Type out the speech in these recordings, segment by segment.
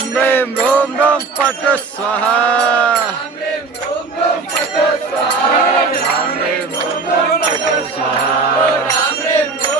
Ram Ram Rom Rom Pata Swaha. Ram Ram Rom Rom Pata Swaha. Ram Rom Rom Pata Swaha Ram Ram Rom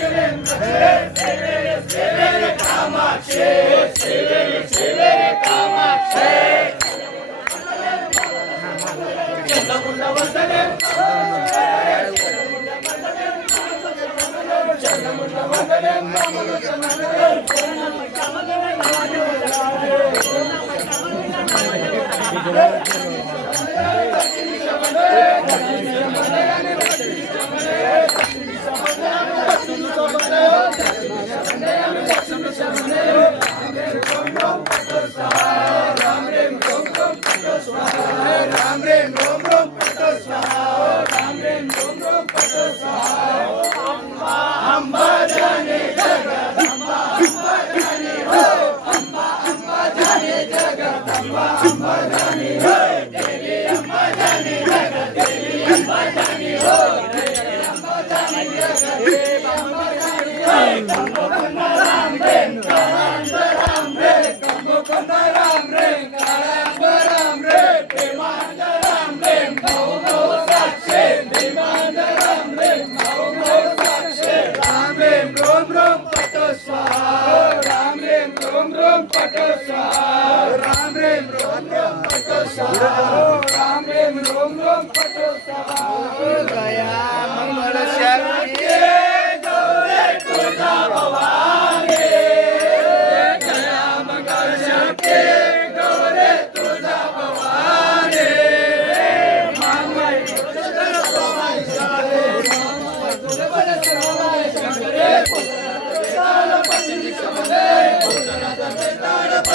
Kaçırın kaçırın severiz severiz ama çiz. પટોસા ગયા મંગળ શરણ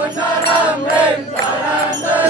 Punaram Rim Tarandar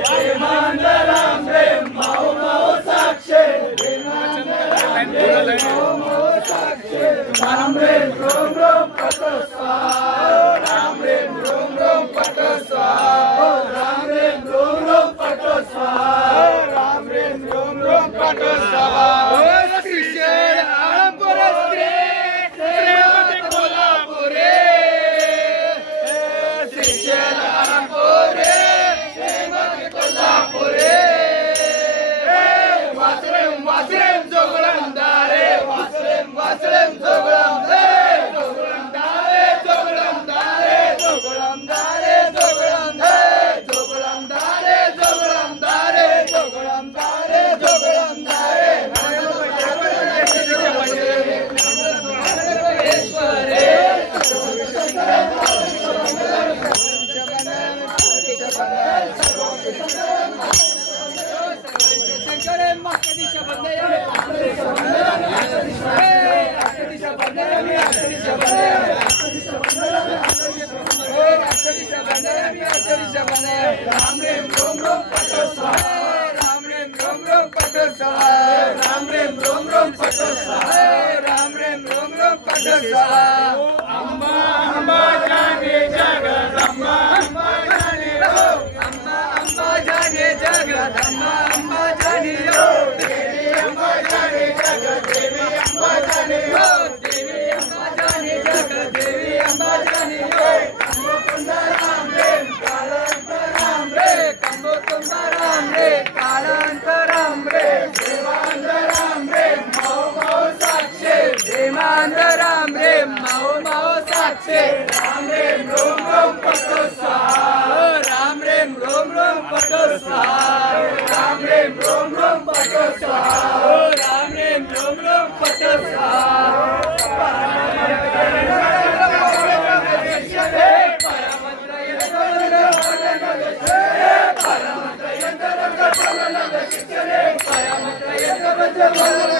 पाठोत्सव राम रेम रोम रोम पाठोत्सव देवांत राम रे माओ माओ साक्षे राम रे रोम रोम पटो स्वाहा राम रे रोम रोम पटो स्वाहा राम रे रोम रोम पटो स्वाहा राम रे रोम रोम पटो अष्टदिशा